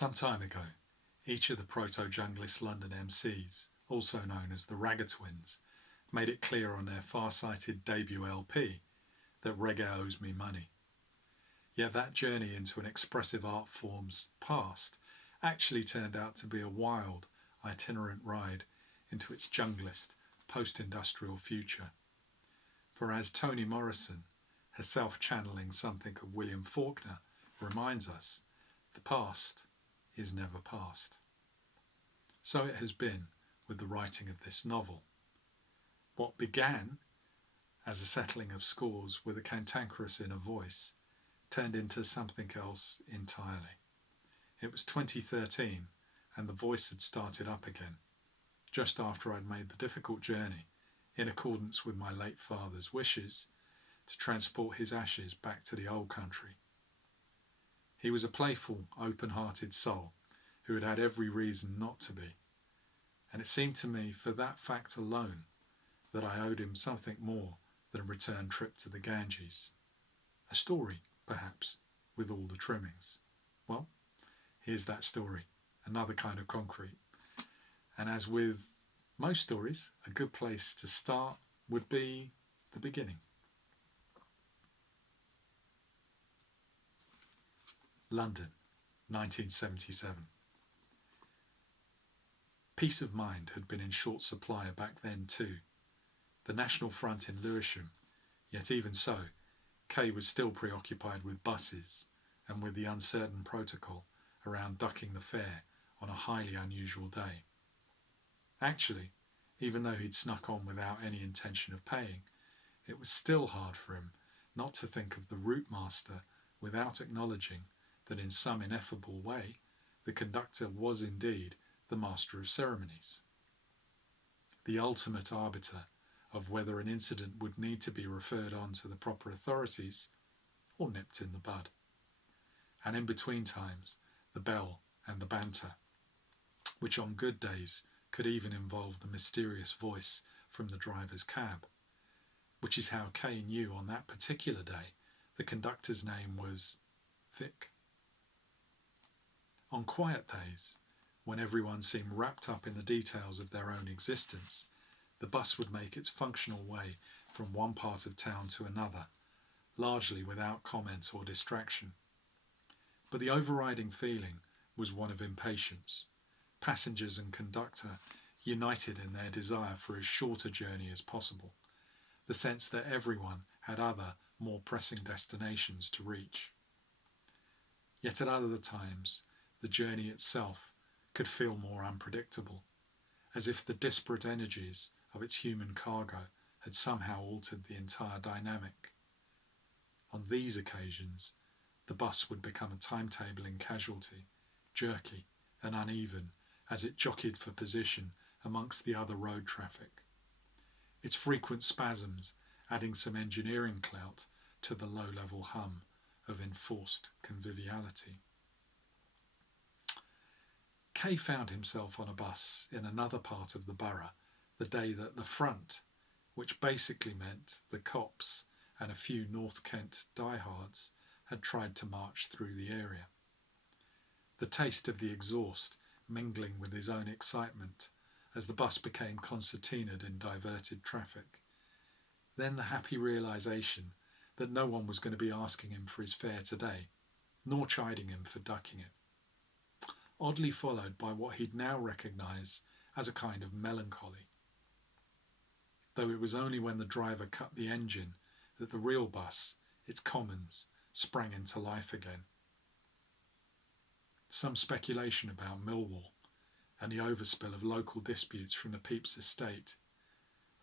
Some time ago, each of the proto-junglist London MCs, also known as the Ragga Twins, made it clear on their far-sighted debut LP that reggae owes me money. Yet that journey into an expressive art form's past actually turned out to be a wild, itinerant ride into its junglist, post-industrial future. For as Toni Morrison, herself channeling something of William Faulkner, reminds us, the past is never past. So it has been with the writing of this novel. What began as a settling of scores with a cantankerous inner voice turned into something else entirely. It was 2013 and the voice had started up again, just after I'd made the difficult journey, in accordance with my late father's wishes, to transport his ashes back to the old country. He was a playful, open-hearted soul who had had every reason not to be, and it seemed to me for that fact alone that I owed him something more than a return trip to the Ganges. A story, perhaps, with all the trimmings. Well, here's that story, another kind of concrete. And as with most stories, a good place to start would be the beginning. London, 1977. Peace of mind had been in short supply back then too. The National Front in Lewisham, yet even so, Kay was still preoccupied with buses and with the uncertain protocol around ducking the fare on a highly unusual day. Actually, even though he'd snuck on without any intention of paying, it was still hard for him not to think of the route master without acknowledging that in some ineffable way the conductor was indeed the master of ceremonies, the ultimate arbiter of whether an incident would need to be referred on to the proper authorities or nipped in the bud. And in between times, the bell and the banter, which on good days could even involve the mysterious voice from the driver's cab, which is how Kay knew on that particular day the conductor's name was Vic. On quiet days, when everyone seemed wrapped up in the details of their own existence, the bus would make its functional way from one part of town to another, largely without comment or distraction. But the overriding feeling was one of impatience. Passengers and conductor united in their desire for as short a journey as possible, the sense that everyone had other, more pressing destinations to reach. Yet at other times, the journey itself could feel more unpredictable, as if the disparate energies of its human cargo had somehow altered the entire dynamic. On these occasions, the bus would become a timetabling casualty, jerky and uneven as it jockeyed for position amongst the other road traffic, its frequent spasms adding some engineering clout to the low-level hum of enforced conviviality. Kay found himself on a bus in another part of the borough the day that the front, which basically meant the cops and a few North Kent diehards, had tried to march through the area. The taste of the exhaust mingling with his own excitement as the bus became concertinaed in diverted traffic. Then the happy realisation that no one was going to be asking him for his fare today, nor chiding him for ducking it. Oddly followed by what he'd now recognise as a kind of melancholy. Though it was only when the driver cut the engine that the real bus, its commons, sprang into life again. Some speculation about Millwall and the overspill of local disputes from the Pepys estate,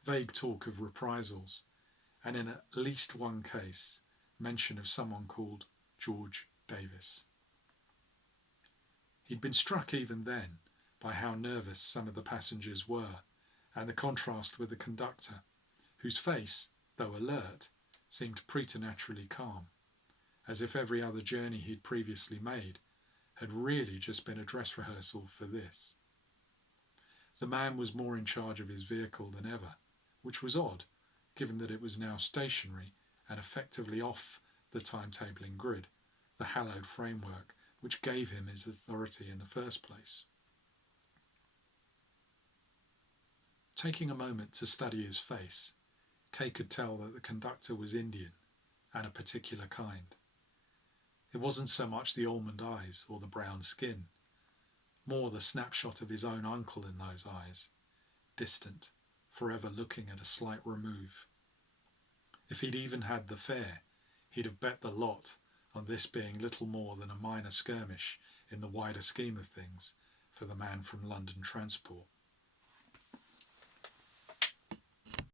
vague talk of reprisals, and in at least one case, mention of someone called George Davis. He'd been struck even then by how nervous some of the passengers were, and the contrast with the conductor, whose face, though alert, seemed preternaturally calm, as if every other journey he'd previously made had really just been a dress rehearsal for this. The man was more in charge of his vehicle than ever, which was odd, given that it was now stationary and effectively off the timetabling grid, the hallowed framework which gave him his authority in the first place. Taking a moment to study his face, Kay could tell that the conductor was Indian, and a particular kind. It wasn't so much the almond eyes or the brown skin, more the snapshot of his own uncle in those eyes, distant, forever looking at a slight remove. If he'd even had the fare, he'd have bet the lot on this being little more than a minor skirmish in the wider scheme of things for the man from London Transport.